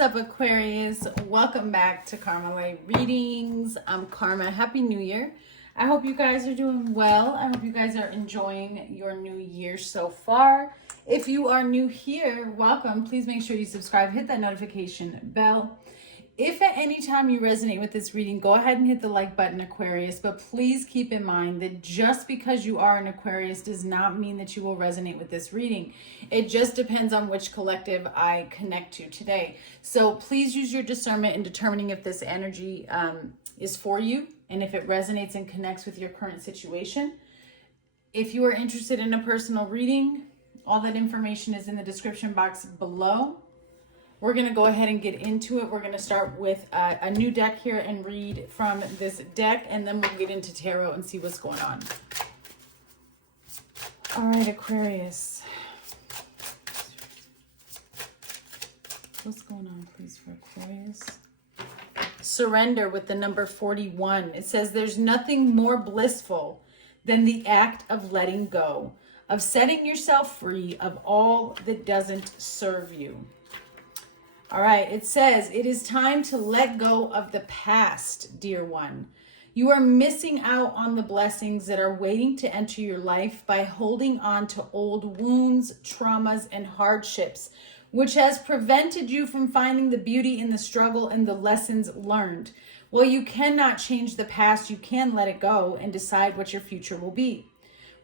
up, Aquarius? Welcome back to Karma Light Readings. I'm Karma. Happy New Year. I hope you guys are doing well. I hope you guys are enjoying your new year so far. If you are new here, welcome. Please make sure you subscribe, hit that notification bell. If at any time you resonate with this reading, go ahead and hit the like button, Aquarius. But please keep in mind that just because you are an Aquarius does not mean that you will resonate with this reading. It just depends on which collective I connect to today. So please use your discernment in determining if this energy is for you and if it resonates and connects with your current situation. If you are interested in a personal reading, all that information is in the description box below. We're going to go ahead and get into it. We're going to start with a new deck here and read from this deck, and then we'll get into tarot and see what's going on. All right, Aquarius. What's going on, please, for Aquarius? Surrender with the number 41. It says, there's nothing more blissful than the act of letting go, of setting yourself free of all that doesn't serve you. All right, it says, it is time to let go of the past, dear one. You are missing out on the blessings that are waiting to enter your life by holding on to old wounds, traumas, and hardships, which has prevented you from finding the beauty in the struggle and the lessons learned. While you cannot change the past, you can let it go and decide what your future will be.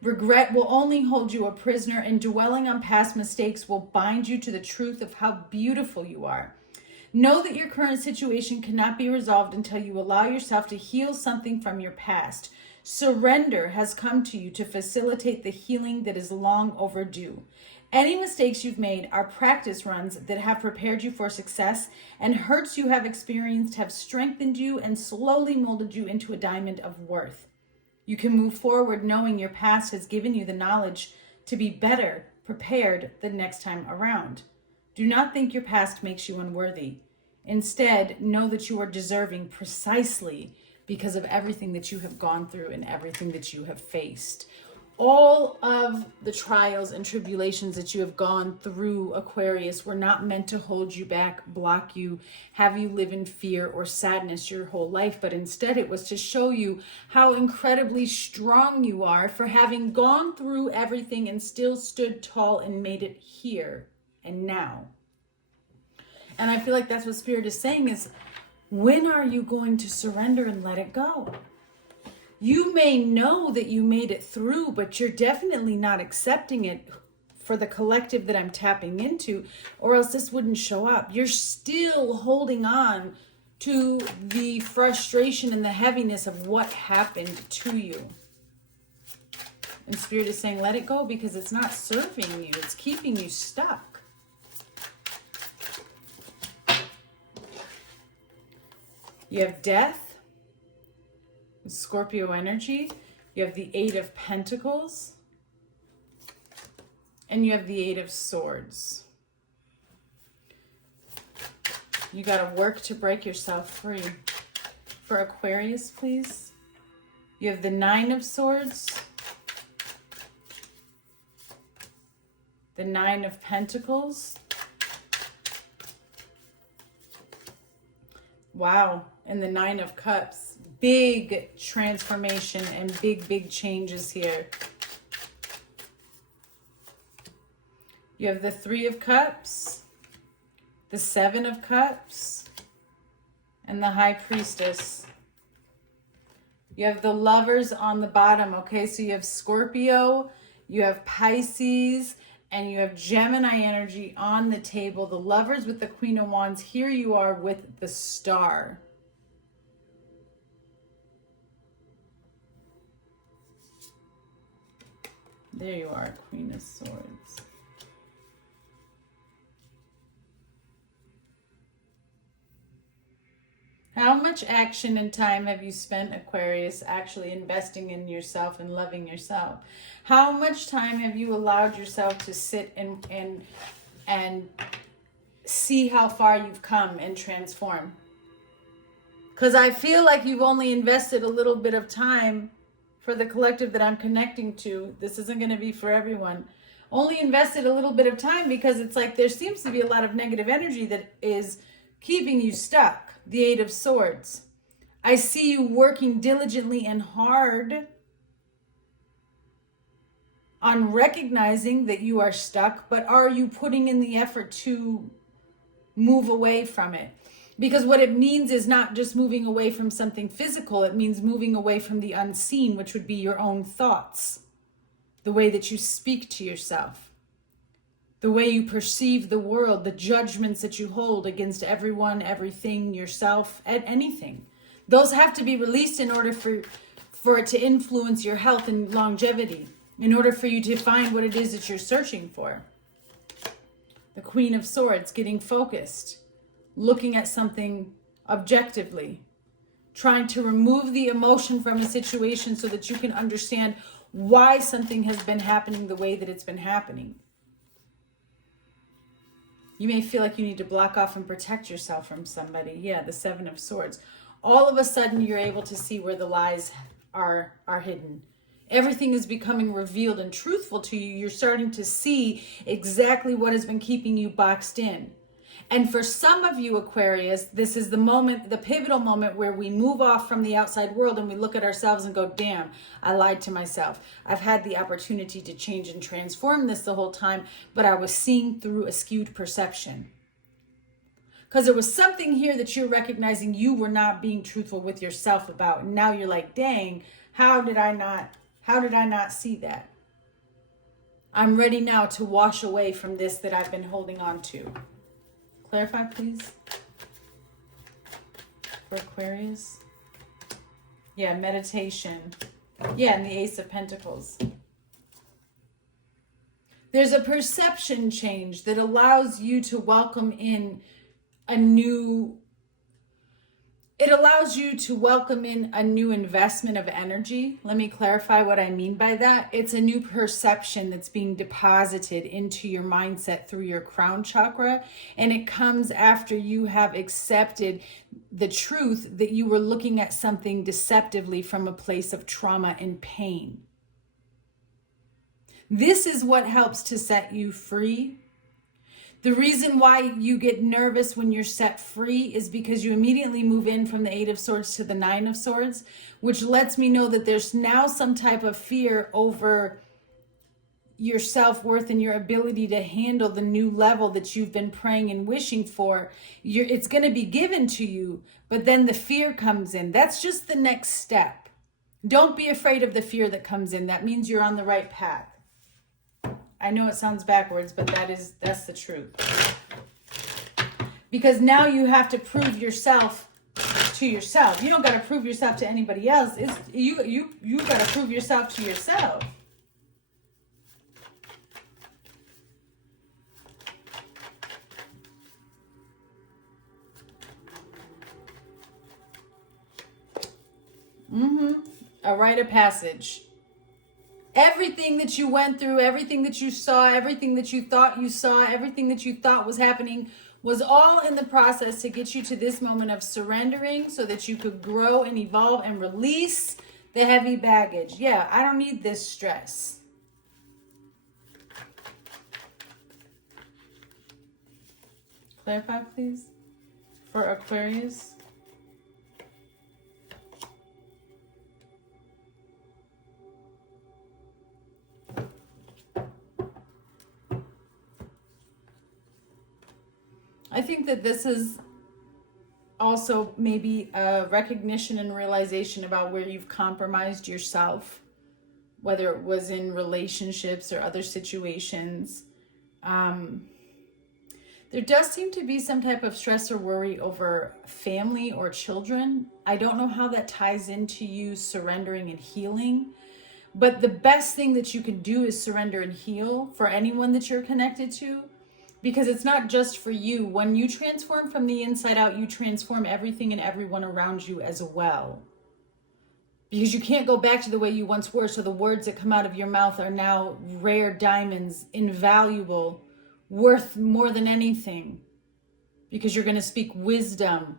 Regret will only hold you a prisoner, and dwelling on past mistakes will bind you to the truth of how beautiful you are. Know that your current situation cannot be resolved until you allow yourself to heal something from your past. Surrender has come to you to facilitate the healing that is long overdue. Any mistakes you've made are practice runs that have prepared you for success, and hurts you have experienced have strengthened you and slowly molded you into a diamond of worth. You can move forward knowing your past has given you the knowledge to be better prepared the next time around. Do not think your past makes you unworthy. Instead, know that you are deserving precisely because of everything that you have gone through and everything that you have faced. All of the trials and tribulations that you have gone through, Aquarius, were not meant to hold you back, block you, have you live in fear or sadness your whole life, but instead it was to show you how incredibly strong you are for having gone through everything and still stood tall and made it here and now. And I feel like that's what Spirit is saying is, when are you going to surrender and let it go? You may know that you made it through, but you're definitely not accepting it for the collective that I'm tapping into, or else this wouldn't show up. You're still holding on to the frustration and the heaviness of what happened to you. And Spirit is saying, let it go because it's not serving you. It's keeping you stuck. You have death. Scorpio energy, you have the Eight of Pentacles, and you have the Eight of Swords. You got to work to break yourself free. For Aquarius, please, you have the Nine of Swords, the Nine of Pentacles. Wow, and the Nine of Cups. Big transformation and big changes here. You have the Three of Cups, the Seven of Cups, and the High Priestess. You have the Lovers on the bottom, okay? So you have Scorpio, you have Pisces, and you have Gemini energy on the table. The Lovers with the Queen of Wands. Here you are with the Star. There you are, Queen of Swords. How much action and time have you spent, Aquarius, actually investing in yourself and loving yourself? How much time have you allowed yourself to sit and see how far you've come and transform? Because I feel like you've only invested a little bit of time. For the collective that I'm connecting to, this isn't going to be for everyone. Only invested a little bit of time because it's like there seems to be a lot of negative energy that is keeping you stuck. The Eight of Swords. I see you working diligently and hard on recognizing that you are stuck, but are you putting in the effort to move away from it? Because what it means is not just moving away from something physical, it means moving away from the unseen, which would be your own thoughts, the way that you speak to yourself, the way you perceive the world, the judgments that you hold against everyone, everything, yourself, and anything. Those have to be released in order for it to influence your health and longevity, in order for you to find what it is that you're searching for. The Queen of Swords, getting focused, looking at something objectively, trying to remove the emotion from a situation so that you can understand why something has been happening the way that it's been happening. You may feel like you need to block off and protect yourself from somebody. Yeah, the Seven of Swords. All of a sudden, you're able to see where the lies are hidden. Everything is becoming revealed and truthful to you. You're starting to see exactly what has been keeping you boxed in. And for some of you, Aquarius, this is the moment, the pivotal moment where we move off from the outside world and we look at ourselves and go, damn, I lied to myself. I've had the opportunity to change and transform this the whole time, but I was seeing through a skewed perception. Because there was something here that you're recognizing you were not being truthful with yourself about. And now you're like, dang, how did I not see that? I'm ready now to wash away from this that I've been holding on to. Clarify, please. For Aquarius. Yeah, meditation. Yeah, and the Ace of Pentacles. There's a perception change that allows you to welcome in a new investment of energy. Let me clarify what I mean by that. It's a new perception that's being deposited into your mindset through your crown chakra. And it comes after you have accepted the truth that you were looking at something deceptively from a place of trauma and pain. This is what helps to set you free. The reason why you get nervous when you're set free is because you immediately move in from the Eight of Swords to the Nine of Swords, which lets me know that there's now some type of fear over your self-worth and your ability to handle the new level that you've been praying and wishing for. It's going to be given to you, but then the fear comes in. That's just the next step. Don't be afraid of the fear that comes in. That means you're on the right path. I know it sounds backwards, but that's the truth. Because now you have to prove yourself to yourself. You don't got to prove yourself to anybody else. You got to prove yourself to yourself. A rite of passage. Everything that you went through, everything that you saw, everything that you thought you saw, everything that you thought was happening was all in the process to get you to this moment of surrendering so that you could grow and evolve and release the heavy baggage. Yeah, I don't need this stress. Clarify, please, for Aquarius. I think that this is also maybe a recognition and realization about where you've compromised yourself, whether it was in relationships or other situations. There does seem to be some type of stress or worry over family or children. I don't know how that ties into you surrendering and healing, but the best thing that you can do is surrender and heal for anyone that you're connected to. Because it's not just for you. When you transform from the inside out, you transform everything and everyone around you as well. Because you can't go back to the way you once were. So the words that come out of your mouth are now rare diamonds, invaluable, worth more than anything. Because you're going to speak wisdom.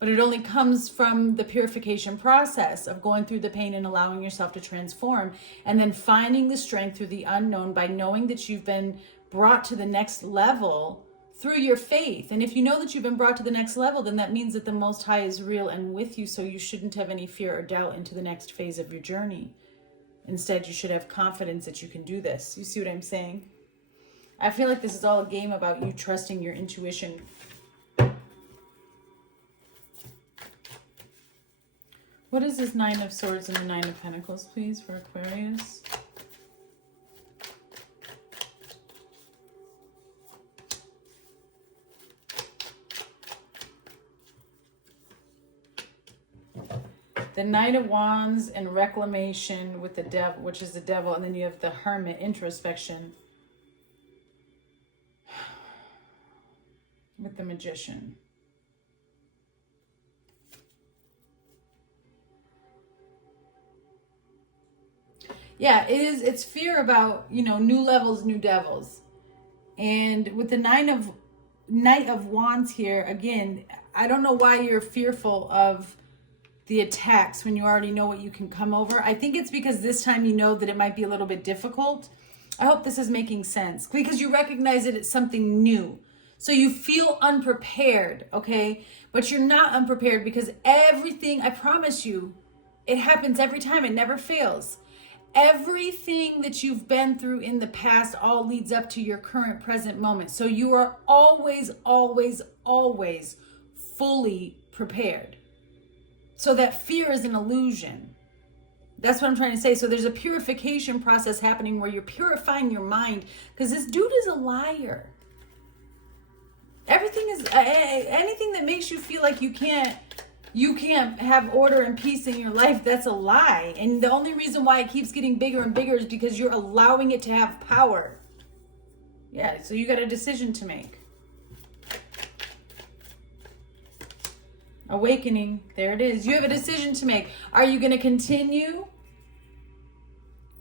But it only comes from the purification process of going through the pain and allowing yourself to transform. And then finding the strength through the unknown by knowing that you've been brought to the next level through your faith. And if you know that you've been brought to the next level, then that means that the Most High is real and with you, so you shouldn't have any fear or doubt into the next phase of your journey. Instead, you should have confidence that you can do this. You see what I'm saying? I feel like this is all a game about you trusting your intuition. What is this Nine of Swords and the Nine of Pentacles, please, for Aquarius? The Knight of Wands and Reclamation with the Devil, which is the Devil, and then you have the Hermit, introspection, with the Magician. Yeah, it's fear about, new levels, new devils. And with the Knight of Wands here, again, I don't know why you're fearful of the attacks when you already know what you can come over. I think it's because this time you know that it might be a little bit difficult. I hope this is making sense, because you recognize that it's something new. So you feel unprepared, okay? But you're not unprepared, because everything, I promise you, it happens every time. It never fails. Everything that you've been through in the past all leads up to your current present moment. So you are always, always, always fully prepared. So that fear is an illusion. That's what I'm trying to say. So there's a purification process happening where you're purifying your mind, because this dude is a liar. Everything is, anything that makes you feel like you can't have order and peace in your life, that's a lie. And the only reason why it keeps getting bigger and bigger is because you're allowing it to have power. Yeah, so you got a decision to make. Awakening, there it is. You have a decision to make. Are you going to continue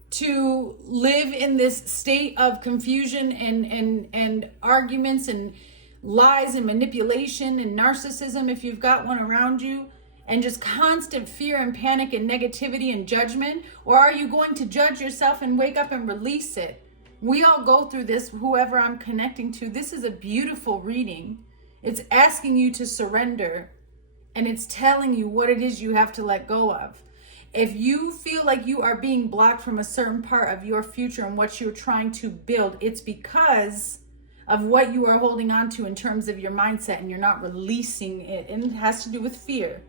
to live in this state of confusion and arguments and lies and manipulation and narcissism, if you've got one around you, and just constant fear and panic and negativity and judgment? Or are you going to judge yourself and wake up and release it? We all go through this, whoever I'm connecting to. This is a beautiful reading. It's asking you to surrender, and it's telling you what it is you have to let go of. If you feel like you are being blocked from a certain part of your future and what you're trying to build, it's because of what you are holding on to in terms of your mindset, and you're not releasing it. And it has to do with fear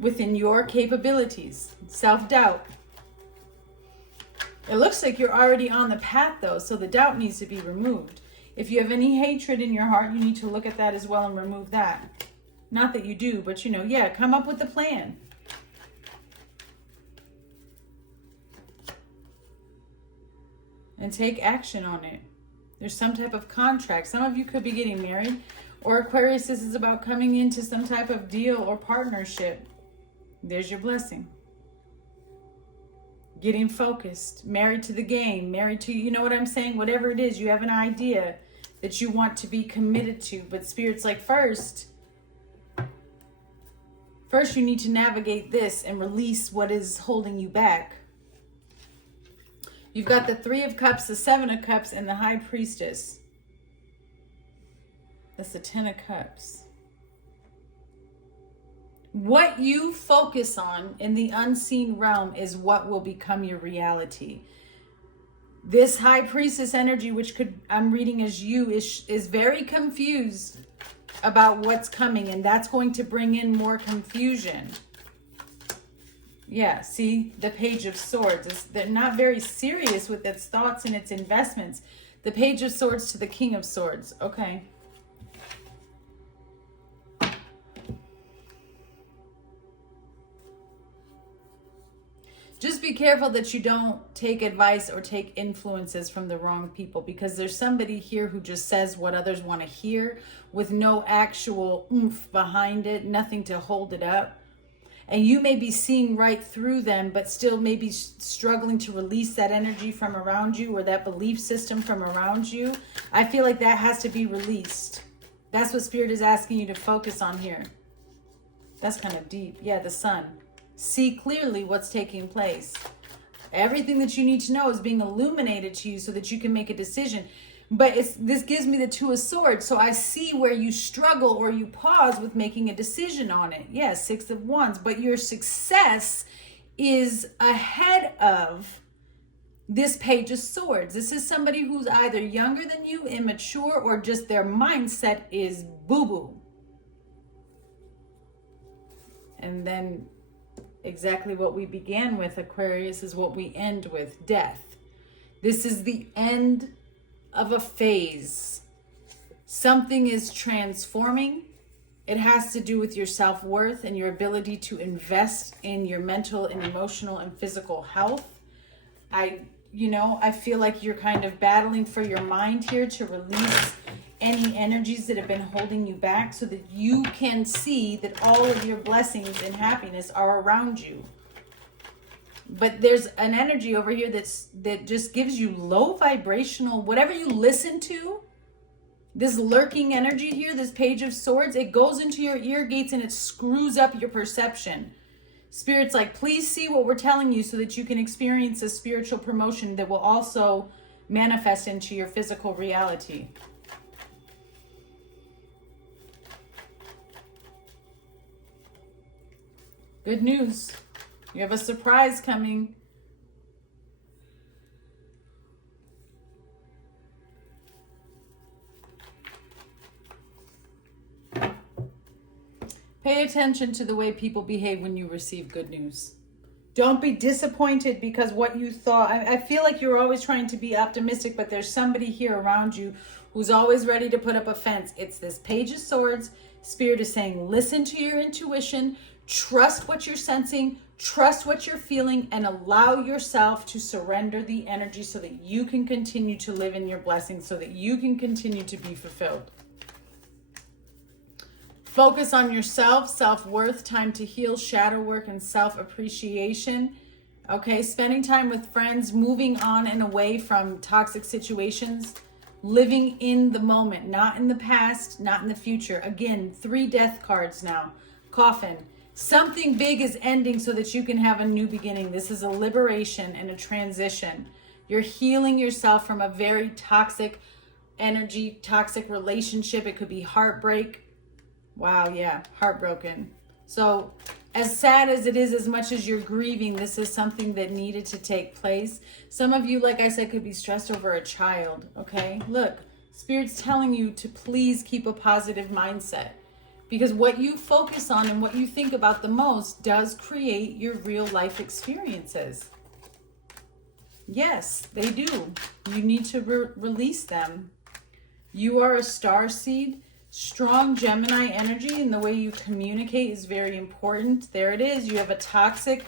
within your capabilities, self-doubt. It looks like you're already on the path though, so the doubt needs to be removed. If you have any hatred in your heart, you need to look at that as well and remove that. Not that you do, but come up with a plan. And take action on it. There's some type of contract. Some of you could be getting married. Or Aquarius, this is about coming into some type of deal or partnership. There's your blessing. Getting focused. Married to the game. Married to, you know what I'm saying? Whatever it is, you have an idea that you want to be committed to. But Spirit's like, first you need to navigate this and release what is holding you back. You've got the Three of Cups, the Seven of Cups, and the High Priestess. That's the Ten of Cups. What you focus on in the unseen realm is what will become your reality. This High Priestess energy, which I'm reading as you, is very confused about what's coming, and that's going to bring in more confusion. Yeah, see, the Page of Swords. They're not very serious with its thoughts and its investments. The Page of Swords to the King of Swords. Okay. Just be careful that you don't take advice or take influences from the wrong people, because there's somebody here who just says what others want to hear with no actual oomph behind it, nothing to hold it up. And you may be seeing right through them, but still maybe struggling to release that energy from around you, or that belief system from around you. I feel like that has to be released. That's what Spirit is asking you to focus on here. That's kind of deep. Yeah, the Sun. See clearly what's taking place. Everything that you need to know is being illuminated to you so that you can make a decision. But this gives me the Two of Swords, so I see where you struggle or you pause with making a decision on it. Yes, Six of Wands, but your success is ahead of this Page of Swords. This is somebody who's either younger than you, immature, or just their mindset is boo-boo. And then exactly what we began with, Aquarius, is what we end with, death. This is the end of a phase. Something is transforming. It has to do with your self-worth and your ability to invest in your mental and emotional and physical health. I feel like you're kind of battling for your mind here to release any energies that have been holding you back so that you can see that all of your blessings and happiness are around you. But there's an energy over here that just gives you low vibrational, whatever you listen to, this lurking energy here, this Page of Swords, it goes into your ear gates and it screws up your perception. Spirit's like, please see what we're telling you so that you can experience a spiritual promotion that will also manifest into your physical reality. Good news. You have a surprise coming. Pay attention to the way people behave when you receive good news. Don't be disappointed because what you thought. I feel like you're always trying to be optimistic, but there's somebody here around you who's always ready to put up a fence. It's this Page of Swords. Spirit is saying, listen to your intuition. Trust what you're sensing. Trust what you're feeling, and allow yourself to surrender the energy so that you can continue to live in your blessings, so that you can continue to be fulfilled. Focus on yourself, self-worth, time to heal, shadow work, and self-appreciation. Okay, spending time with friends, moving on and away from toxic situations, living in the moment, not in the past, not in the future. Again, 3 death cards now. Coffin. Something big is ending so that you can have a new beginning. This is a liberation and a transition. You're healing yourself from a very toxic energy, toxic relationship. It could be heartbreak. Wow, yeah, heartbroken. So as sad as it is, as much as you're grieving, this is something that needed to take place. Some of you, like I said, could be stressed over a child, okay? Look, Spirit's telling you to please keep a positive mindset. Because what you focus on and what you think about the most does create your real life experiences. Yes, they do. You need to release them. You are a star seed. Strong Gemini energy, and the way you communicate is very important. There it is. You have a toxic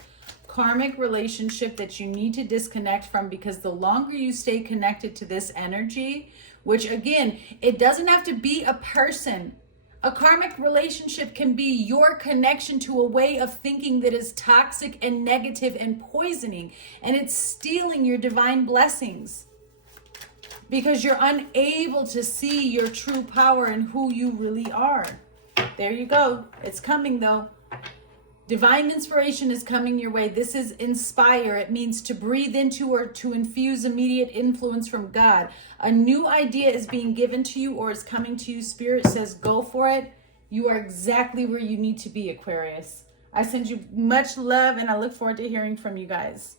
karmic relationship that you need to disconnect from, because the longer you stay connected to this energy, which again, it doesn't have to be a person. A karmic relationship can be your connection to a way of thinking that is toxic and negative and poisoning, and it's stealing your divine blessings because you're unable to see your true power and who you really are. There you go. It's coming though. Divine inspiration is coming your way. This is inspire. It means to breathe into or to infuse immediate influence from God. A new idea is being given to you or is coming to you. Spirit says, go for it. You are exactly where you need to be, Aquarius. I send you much love and I look forward to hearing from you guys.